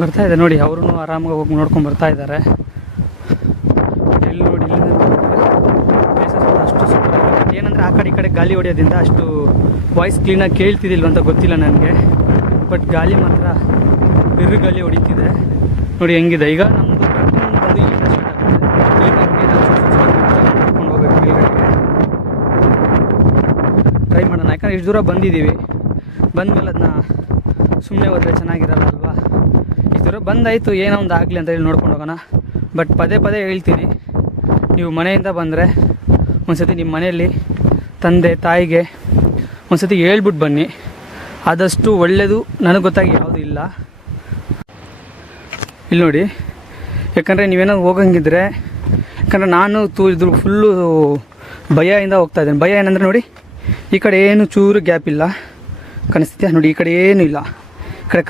ಬರ್ತಾ ಇದೆ ನೋಡಿ, ಅವರು ಆರಾಮಾಗಿ ಹೋಗಿ ನೋಡ್ಕೊಂಡು ಬರ್ತಾ ಇದ್ದಾರೆ. ಇಲ್ಲಿ ನೋಡಿ, ಇಲ್ಲಿಂದ ಪ್ಲೇಸಸ್ ಅಷ್ಟು ಸೂಪರ್ ಆಗಿದೆ. ಏನಂದರೆ ಆ ಕಡೆ ಈ ಕಡೆ ಗಾಳಿ ಹೊಡೆಯೋದ್ರಿಂದ ಅಷ್ಟು ವಾಯ್ಸ್ ಕ್ಲೀನಾಗಿ ಕೇಳ್ತಿದ್ದಿಲ್ವ ಅಂತ ಗೊತ್ತಿಲ್ಲ ನನಗೆ. ಬಟ್ ಗಾಳಿ ಮಾತ್ರ ಬಿರು ಗಾಳಿ ಹೊಡಿತಿದೆ ನೋಡಿ ಹೆಂಗಿದೆ. ಈಗ ನಮ್ಮದು ಟ್ರಕ್ಕಿಂಗ್ ಬಂದು ಇಲ್ಲಿಂದ ಸ್ಟಾರ್ಟ್ ಆಗುತ್ತೆ. ಕರ್ಕೊಂಡು ಹೋಗ್ಬೇಕು ಮೇಲ್ಗಡೆಗೆ. ಟ್ರೈ ಮಾಡೋಣ, ಯಾಕಂದರೆ ಇಷ್ಟು ದೂರ ಬಂದಿದ್ದೀವಿ. ಬಂದಮೇಲೆ ಅದನ್ನ ಸುಮ್ಮನೆ ಹೋದರೆ ಚೆನ್ನಾಗಿರಲ್ಲ ಅಲ್ವಾ. ಇಷ್ಟು ದೂರ ಬಂದಾಯಿತು, ಏನೋ ಒಂದು ಆಗಲಿ ಅಂತ ಹೇಳಿ ನೋಡ್ಕೊಂಡು ಹೋಗೋಣ. ಬಟ್ ಪದೇ ಪದೇ ಹೇಳ್ತೀನಿ, ನೀವು ಮನೆಯಿಂದ ಬಂದರೆ ಒಂದು ಸತಿ ನಿಮ್ಮ ಮನೆಯಲ್ಲಿ ತಂದೆ ತಾಯಿಗೆ ಒಂದು ಸತಿ ಹೇಳ್ಬಿಟ್ಟು ಬನ್ನಿ, ಆದಷ್ಟು ಒಳ್ಳೆಯದು. ನನಗೆ ಗೊತ್ತಾಗಿ ಯಾವುದೂ ಇಲ್ಲ ಇಲ್ಲಿ ನೋಡಿ. ಯಾಕಂದರೆ ನೀವೇನೋ ಹೋಗಂಗಿದ್ರೆ, ಯಾಕಂದರೆ ನಾನು ಇದ್ರ ಫುಲ್ಲು ಭಯದಿಂದ ಹೋಗ್ತಾಯಿದ್ದೇನೆ. ಭಯ ಏನಂದರೆ ನೋಡಿ, ಈ ಕಡೆ ಏನು ಚೂರು ಗ್ಯಾಪ್ ಇಲ್ಲ ಕಾಣಿಸ್ತಿದೆ ನೋಡಿ, ಈ ಕಡೆ ಏನೂ ಇಲ್ಲ.